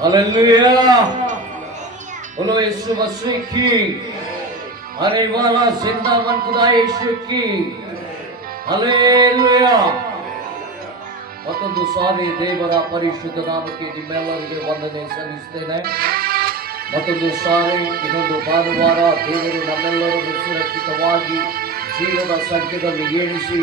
Hallelujah. बोलो यीशु मसीह की। आने वाला जिंदाबाद खुदा यीशु की। हालेलुया। ಮತ್ತೊಂದು ಸಾರಿ ದೇವರ ಪರಿಶುದ್ಧ ನಾಮಕ್ಕೆ ನಿಮ್ಮೆಲ್ಲರಿಗೆ ವಂದನೆ ಸಲ್ಲಿಸುತ್ತೇನೆ. ಮತ್ತೊಂದು ಸಾರಿ ಇನ್ನೊಂದು ಭಾನುವಾರ ದೇವರು ನಮ್ಮೆಲ್ಲರನ್ನು ಸುರಕ್ಷಿತವಾಗಿ ಜೀವದ ಸಂಖ್ಯೆಯಲ್ಲಿ ಏಣಿಸಿ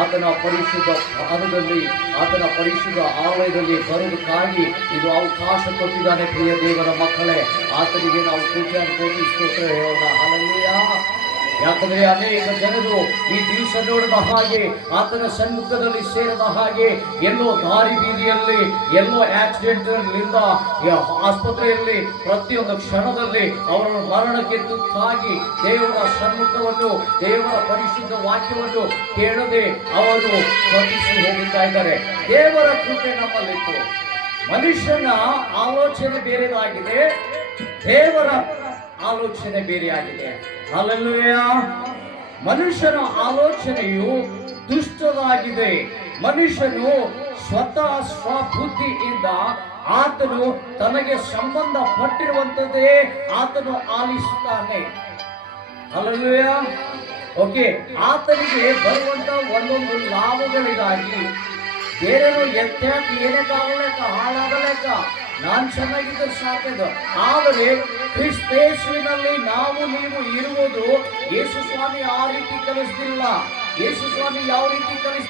ಆತನ ಪರಿಶುದ್ಧ ಪಾದದಲ್ಲಿ ಆತನ ಪರಿಶುದ್ಧ ಆಲಯದಲ್ಲಿ ಬರುವುದಕ್ಕಾಗಿ ಇದು ಅವಕಾಶ ಕೊಟ್ಟಿದ್ದಾನೆ. ಪ್ರಿಯ ದೇವರ ಮಕ್ಕಳೇ, ಆತನಿಗೆ ನಾವು ಪೂಜೆ ಕೋಟಿ ಸ್ತೋತ್ರ ಹೇಳೋಣ. ಹಾಲೆಲೂಯಾ. ಯಾಕಂದ್ರೆ ಅನೇಕ ಜನರು ಈ ದಿವಸ ನೋಡಿದ ಹಾಗೆ ಆತನ ಸನ್ಮುಖದಲ್ಲಿ ಸೇರಿದ ಹಾಗೆ ಎಲ್ಲೋ ದಾರಿ ಬೀದಿಯಲ್ಲಿ ಎಲ್ಲೋ ಆಕ್ಸಿಡೆಂಟ್ಗಳಿಂದ ಆಸ್ಪತ್ರೆಯಲ್ಲಿ ಪ್ರತಿಯೊಂದು ಕ್ಷಣದಲ್ಲಿ ಅವರ ಮರಣಕ್ಕೆ ತುತ್ತಾಗಿ ದೇವರ ಸನ್ಮುಖವನ್ನು ದೇವರ ಪರಿಶುದ್ಧ ವಾಕ್ಯವನ್ನು ಕೇಳದೆ ಅವರು ಸ್ಪರ್ಧಿಸಿ ಹೋಗುತ್ತಾ ಇದ್ದಾರೆ. ದೇವರ ಕೃಪೆ ನಮ್ಮಲ್ಲಿತ್ತು. ಮನುಷ್ಯನ ಆಲೋಚನೆ ಬೇರೆದಾಗಿದೆ, ದೇವರ ಆಲೋಚನೆ ಬೇರೆಯಾಗಿದೆ. ಹಲ್ಲೆಲೂಯಾ. ಮನುಷ್ಯನ ಆಲೋಚನೆಯು ದುಷ್ಟವಾಗಿದೆ. ಮನುಷ್ಯನು ಸ್ವತಃ ಸ್ವಬುದ್ಧಿಯಿಂದ ಆತನು ತನಗೆ ಸಂಬಂಧಪಟ್ಟಿರುವಂತದ್ದೇ ಆತನು ಆಲಿಸುತ್ತಾನೆ. ಹಲ್ಲೆಲೂಯಾ. ಓಕೆ, ಆತನಿಗೆ ಬರುವಂತ ಒಂದೊಂದು ಲಾಭಗಳಿಗಾಗಿ ಬೇರೆಯವರು ಎತ್ತಾಕಿ ಏನಕ್ಕಾಗಲೇಕ ಹಾಳಾಗಲೇಕ ನಾನು ಚೆನ್ನಾಗಿದ್ದರೆ ಸಾಕದು. ಆದರೆ ಕ್ರಿಸ್ತೇಸುವಿನಲ್ಲಿ ನಾವು ನೀವು ಇರುವುದು ಯೇಸು ಸ್ವಾಮಿ ಆ ರೀತಿ ಕಲಿಸ್ತಿಲ್ಲ. ಯೇಸು ಸ್ವಾಮಿ ಯಾವ ರೀತಿ ಕಲಿಸ್ತಿಲ್ಲ.